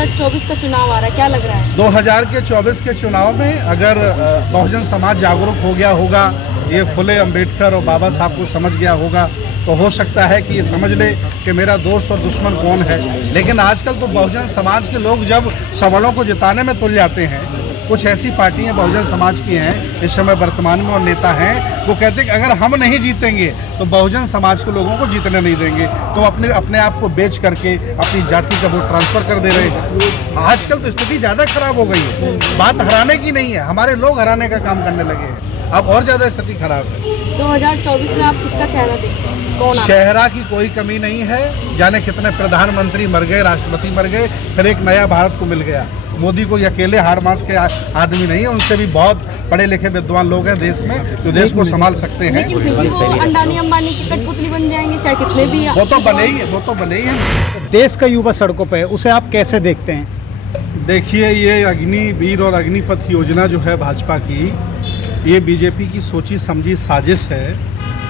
2024 का चुनाव आ रहा है, क्या लग रहा है? 2024 के चुनाव में अगर बहुजन समाज जागरूक हो गया होगा, ये फुले अंबेडकर और बाबा साहब को समझ गया होगा, तो हो सकता है कि ये समझ ले कि मेरा दोस्त और दुश्मन कौन है। लेकिन आजकल तो बहुजन समाज के लोग जब सवालों को जिताने में तुल जाते हैं, कुछ ऐसी पार्टियां बहुजन समाज की हैं इस समय वर्तमान में और नेता हैं, वो कहते हैं कि अगर हम नहीं जीतेंगे तो बहुजन समाज के लोगों को जीतने नहीं देंगे, तो अपने आप को बेच करके अपनी जाति का वोट ट्रांसफर कर दे रहे हैं। आजकल तो स्थिति ज़्यादा खराब हो गई है, बात हराने की नहीं है, हमारे लोग हराने का काम करने लगे हैं, अब और ज़्यादा स्थिति खराब है। 2024 में आप किसका चेहरा देखते हैं? कौन आता है? चेहरा की कोई कमी नहीं है, जाने कितने प्रधानमंत्री मर गए, राष्ट्रपति मर गए, फिर एक नया भारत को मिल गया। मोदी को अकेले हार मास के आदमी नहीं है, उनसे भी बहुत पढ़े लिखे विद्वान लोग हैं देश में जो देश को संभाल सकते हैं। लेकिन फिर भी वो अंडानी अंबानी की कठपुतली बन जाएंगे, चाहे कितने भी वो तो बने ही है। देश का युवा सड़कों पे है, उसे आप कैसे देखते हैं? देखिए, ये अग्निवीर और अग्निपथ योजना जो है भाजपा की, ये बीजेपी की सोची समझी साजिश है।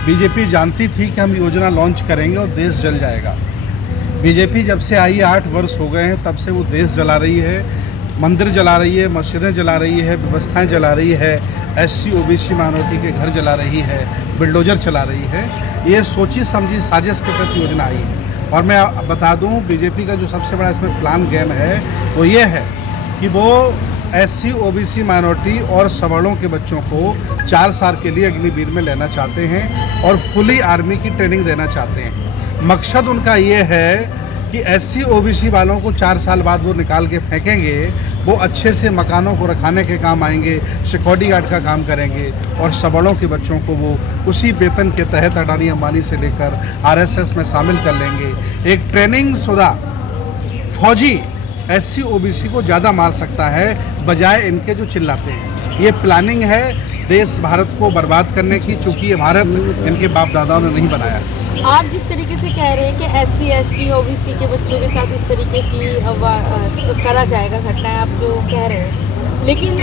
बीजेपी जानती थी कि हम योजना लॉन्च करेंगे और देश जल जाएगा। बीजेपी जब से आई 8 वर्ष हो गए हैं, तब से वो देश जला रही है, मंदिर जला रही है, मस्जिदें जला रही है, व्यवस्थाएं जला रही है, SC OBC माइनॉरिटी के घर जला रही है, बिल्डोजर चला रही है। ये सोची समझी साजिश के तहत योजना आई है। और मैं बता दूं, बीजेपी का जो सबसे बड़ा इसमें प्लान गेम है वो ये है कि वो SC OBC माइनॉरिटी और सवर्णों के बच्चों को 4 साल के लिए अग्निवीर में लेना चाहते हैं और फुली आर्मी की ट्रेनिंग देना चाहते हैं। मकसद उनका ये है कि SC OBC वालों को 4 साल बाद वो निकाल के फेंकेंगे, वो अच्छे से मकानों को रखाने के काम आएंगे, सिक्योरिटी गार्ड का काम करेंगे, और सवर्णों के बच्चों को वो उसी वेतन के तहत अडानी अंबानी से लेकर RSS में शामिल कर लेंगे। एक ट्रेनिंग शुदा फौजी SC OBC को ज़्यादा मार सकता है बजाय इनके जो चिल्लाते हैं। ये प्लानिंग है देश भारत को बर्बाद करने की, चूँकि ये भारत इनके बाप दादाओं ने नहीं बनाया। आप जिस तरीके से कह रहे हैं कि SC ST OBC के बच्चों के साथ इस तरीके की करा जाएगा घटनाएं, आप जो कह रहे हैं, लेकिन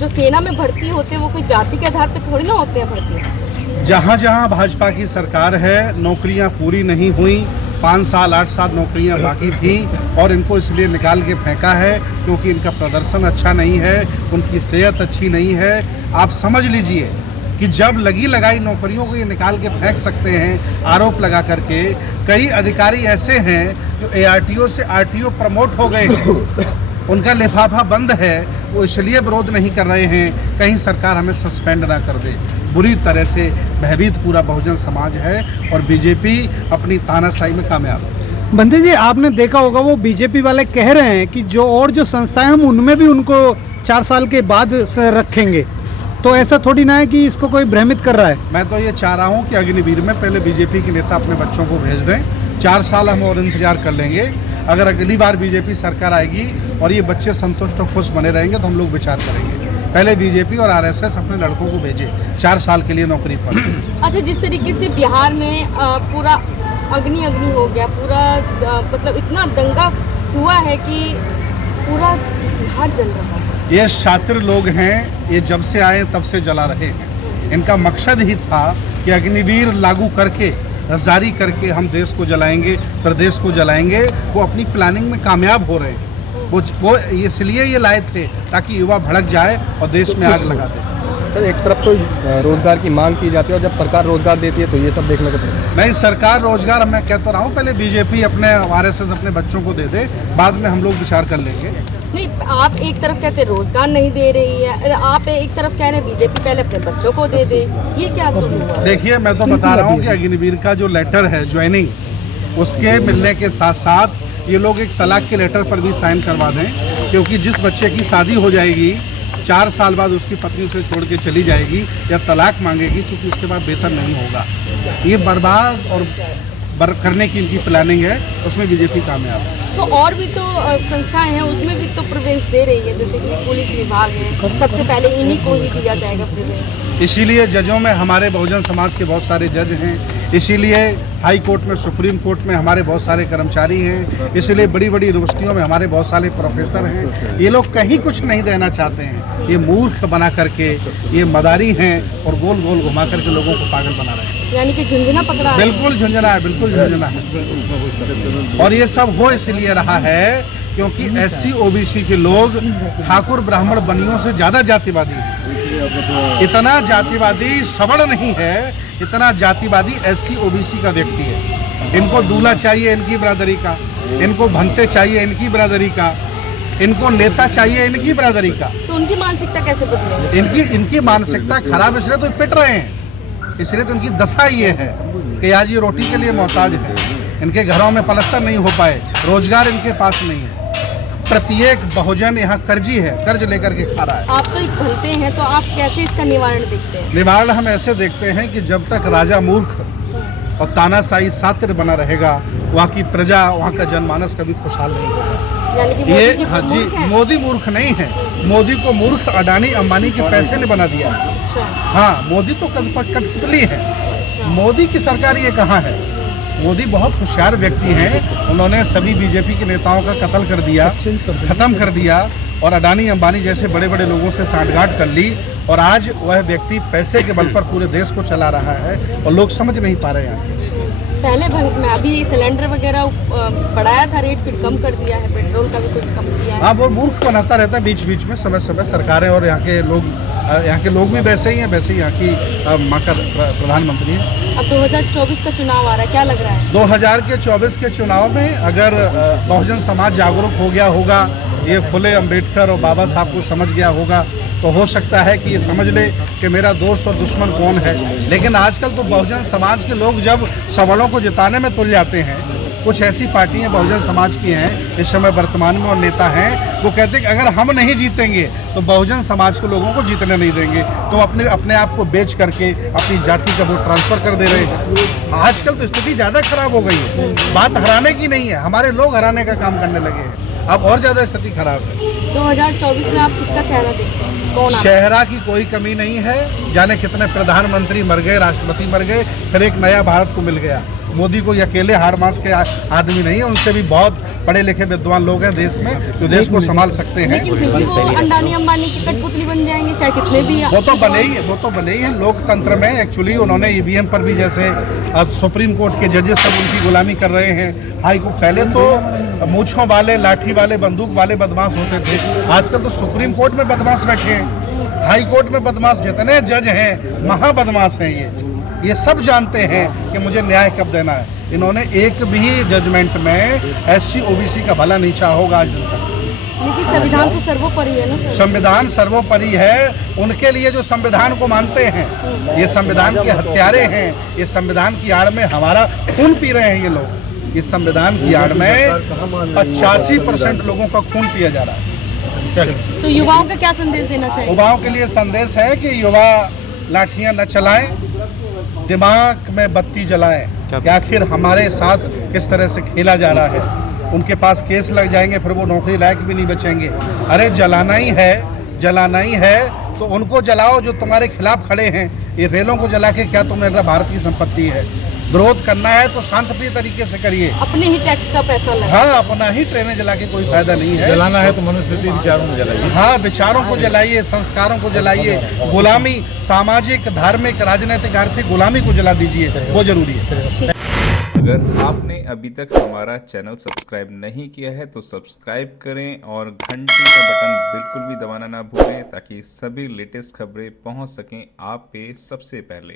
जो सेना में भर्ती होते हैं वो कोई जाति के आधार पर थोड़ी ना होते हैं भर्ती। जहाँ जहाँ भाजपा की सरकार है, नौकरियाँ पूरी नहीं हुई, 5 साल 8 साल नौकरियां बाकी थी, और इनको इसलिए निकाल के फेंका है क्योंकि इनका प्रदर्शन अच्छा नहीं है, उनकी सेहत अच्छी नहीं है। आप समझ लीजिए कि जब लगी लगाई नौकरियों को ये निकाल के फेंक सकते हैं आरोप लगा करके। कई अधिकारी ऐसे हैं जो ARTO से RTO प्रमोट हो गए हैं, उनका लिफाफा बंद है, वो इसलिए विरोध नहीं कर रहे हैं कहीं सरकार हमें सस्पेंड ना कर दे। बुरी तरह से भयभीत पूरा बहुजन समाज है और बीजेपी अपनी तानाशाही में कामयाब है। बंदे जी, आपने देखा होगा वो बीजेपी वाले कह रहे हैं कि जो संस्थाएं हम उनमें भी उनको 4 साल के बाद से रखेंगे, तो ऐसा थोड़ी ना है कि इसको कोई भ्रमित कर रहा है? मैं तो ये चाह रहा हूँ कि अग्निवीर में पहले बीजेपी के नेता अपने बच्चों को भेज दें, 4 साल हम और इंतजार कर लेंगे। अगर अगली बार बीजेपी सरकार आएगी और ये बच्चे संतुष्ट और खुश बने रहेंगे तो हम लोग विचार करेंगे। पहले बीजेपी और RSS अपने लड़कों को भेजे 4 साल के लिए नौकरी पर। अच्छा, जिस तरीके से बिहार में पूरा अग्नि हो गया, पूरा मतलब इतना दंगा हुआ है कि पूरा बिहार जल रहा है। ये शातिर लोग हैं, ये जब से आए तब से जला रहे हैं। इनका मकसद ही था कि अग्निवीर लागू करके, जारी करके हम देश को जलाएंगे, प्रदेश को जलाएंगे। वो अपनी प्लानिंग में कामयाब हो रहे हैं। वो इसलिए ये लाए थे ताकि युवा भड़क जाए और देश में आग लगा दे। सर, एक तरफ तो रोजगार की मांग की जाती है और जब सरकार रोजगार देती है तो ये सब देखने को मिलता है। नहीं, सरकार रोजगार, मैं कहता रहा हूँ, पहले बीजेपी अपने RSS अपने बच्चों को दे दे, बाद में हम लोग विचार कर लेंगे। नहीं, आप एक तरफ कहते हैं रोजगार नहीं दे रही है, आप एक तरफ कह रहे हैं बीजेपी पहले अपने बच्चों को दे दे, ये क्या तुम? देखिए, मैं तो बता रहा हूँ कि अग्निवीर का जो लेटर है ज्वाइनिंग, उसके मिलने के साथ साथ ये लोग एक तलाक के लेटर पर भी साइन करवा दें, क्योंकि जिस बच्चे की शादी हो जाएगी 4 साल बाद उसकी पत्नी उसे छोड़ के चली जाएगी या तलाक मांगेगी, क्योंकि उसके बाद वेतन नहीं होगा। ये बर्बाद और करने की इनकी प्लानिंग है, उसमें बीजेपी कामयाब है। तो और भी तो संस्थाएं हैं, उसमें भी तो प्रेजेंस दे रही है, जैसे कि पुलिस विभाग है, सबसे पहले इन्हीं को ही दिया जाएगा प्रेजेंस। इसीलिए जजों में हमारे बहुजन समाज के बहुत सारे जज हैं, इसीलिए हाई कोर्ट में, सुप्रीम कोर्ट में हमारे बहुत सारे कर्मचारी हैं, इसलिए बड़ी बड़ी यूनिवर्सिटियों में हमारे बहुत सारे प्रोफेसर हैं। ये लोग कहीं कुछ नहीं देना चाहते हैं, ये मूर्ख बना करके, ये मदारी हैं और गोल गोल घुमा करके लोगों को पागल बना रहे हैं। यानी कि झुंझुना पकड़ा है। बिल्कुल झुंझुना है, बिल्कुल झुंझुना है। और ये सब हो इसलिए रहा है क्योंकि SC OBC के लोग ठाकुर ब्राह्मण बनियों से ज़्यादा जातिवादी हैं। इतना जातिवादी सवर्ण नहीं है, इतना जातिवादी SC OBC का व्यक्ति है। इनको दूल्हा चाहिए इनकी बिरादरी का, इनको भंते चाहिए इनकी बिरादरी का, इनको नेता चाहिए इनकी बिरादरी का। तो उनकी मानसिकता कैसे बदलेगी? इनकी मानसिकता खराब, इसलिए तो पिट रहे हैं, इसलिए तो इनकी दशा ये है कि आज ये रोटी के लिए मोहताज है। इनके घरों में पलस्तर नहीं हो पाए, रोजगार इनके पास नहीं है। प्रत्येक बहुजन यहाँ कर्जी है, कर्ज लेकर के खा रहा है। आप तो एक भलते हैं, तो आप कैसे इसका निवारण देखते हैं? निवारण हम ऐसे देखते हैं कि जब तक राजा मूर्ख और तानाशाही सातिर बना रहेगा, वहाँ की प्रजा, वहाँ का जनमानस कभी खुशहाल नहीं होगा। यानी कि ये मोदी जी हाँ जी, मूर्ख हैं? मोदी मूर्ख नहीं है, मोदी को मूर्ख अडानी अंबानी के पैसे ने बना दिया है। अच्छा, हाँ, मोदी तो कठपुतली है। अच्छा। मोदी की सरकार ये कहाँ है? मोदी बहुत होशियार व्यक्ति हैं, उन्होंने सभी बीजेपी के नेताओं का कत्ल कर दिया, खत्म कर दिया और अडानी अंबानी जैसे बड़े बड़े लोगों से सांठगांठ कर ली, और आज वह व्यक्ति पैसे के बल पर पूरे देश को चला रहा है और लोग समझ नहीं पा रहे हैं। पहले में अभी सिलेंडर वगैरह बढ़ाया था रेट, फिर कम कर दिया है, पेट्रोल का भी कुछ कम किया है। हाँ, वो मूर्ख बनाता रहता है बीच बीच में, समय समय सरकारें, और यहाँ के लोग भी वैसे ही हैं, वैसे ही यहाँ की माँ का प्रधानमंत्री है। अब 2024 का चुनाव आ रहा है, क्या लग रहा है? 2024 के चुनाव में अगर बहुजन समाज जागरूक हो गया होगा, ये फुले अम्बेडकर और बाबा साहब को समझ गया होगा, तो हो सकता है कि ये समझ ले कि मेरा दोस्त और दुश्मन कौन है। लेकिन आजकल तो बहुजन समाज के लोग जब सवर्णों को जिताने में तुल जाते हैं, कुछ ऐसी पार्टियां बहुजन समाज की हैं इस समय वर्तमान में और नेता हैं, वो कहते हैं कि अगर हम नहीं जीतेंगे तो बहुजन समाज के लोगों को जीतने नहीं देंगे, तो अपने आप को बेच करके अपनी जाति का वोट ट्रांसफर कर दे रहे हैं। आजकल तो स्थिति ज़्यादा खराब हो गई है, बात हराने की नहीं है, हमारे लोग हराने का काम करने लगे हैं, अब और ज़्यादा स्थिति खराब है। 2024 में आप किसका चेहरा देखते हैं, कौन? चेहरा की कोई कमी नहीं है, जाने कितने प्रधानमंत्री मर गए, राष्ट्रपति मर गए, फिर एक नया भारत को मिल गया। मोदी कोई अकेले हार मास के आदमी नहीं है, उनसे भी बहुत पढ़े लिखे विद्वान लोग हैं देश में जो देश को संभाल सकते हैं। लेकिन फिर भी वो अंडानी अंबानी की कठपुतली बन जाएंगे, चाहे कितने भी। वो तो बने ही हैं लोकतंत्र में। एक्चुअली उन्होंने EVM पर भी, जैसे अब सुप्रीम कोर्ट के जजेस सब उनकी गुलामी कर रहे हैं। हाई कोर्ट पहले तो मूंछों वाले, लाठी वाले, बंदूक वाले बदमाश होते थे, आजकल तो सुप्रीम कोर्ट में बदमाश बैठे हैं, हाई कोर्ट में बदमाश, जितने जज हैं महा बदमाश हैं। ये सब जानते हैं कि मुझे न्याय कब देना है। इन्होंने एक भी जजमेंट में SC OBC का भला नहीं चाहा होगा आज तक। लेकिन संविधान तो सर्वोपरि है ना सर? संविधान सर्वोपरि है उनके लिए जो संविधान को मानते हैं। ये संविधान के हत्यारे हैं, ये संविधान की आड़ में हमारा खून पी रहे हैं ये लोग। इस संविधान की आड़ में 85% लोगों का खून पिया जा रहा है। तो युवाओं का क्या संदेश देना चाहिए? युवाओं के लिए संदेश है कि युवा लाठियां न चलाएं, दिमाग में बत्ती जलाएं कि आखिर हमारे साथ किस तरह से खेला जा रहा है। उनके पास केस लग जाएंगे, फिर वो नौकरी लायक भी नहीं बचेंगे। अरे जलाना ही है तो उनको जलाओ जो तुम्हारे खिलाफ खड़े हैं। ये रेलों को जला के क्या तुम्हारा भारत की संपत्ति है? विरोध करना है तो शांतिप्रिय तरीके से करिए। अपने ही टैक्स का पैसा लगा। हाँ, अपना ही ट्रेनें जला के कोई फायदा नहीं है। जलाना है तो मनुस्मृति विचारों को जलाइए। हाँ, विचारों को जलाइए, संस्कारों को जलाइए। गुलामी, सामाजिक, धार्मिक, राजनीतिक, आर्थिक गुलामी को जला दीजिए, वो जरूरी है। अगर आपने अभी तक हमारा चैनल सब्सक्राइब नहीं किया है तो सब्सक्राइब करें और घंटी का बटन बिल्कुल भी दबाना ना भूलें ताकि सभी लेटेस्ट खबरें पहुंच सकें आप पे सबसे पहले।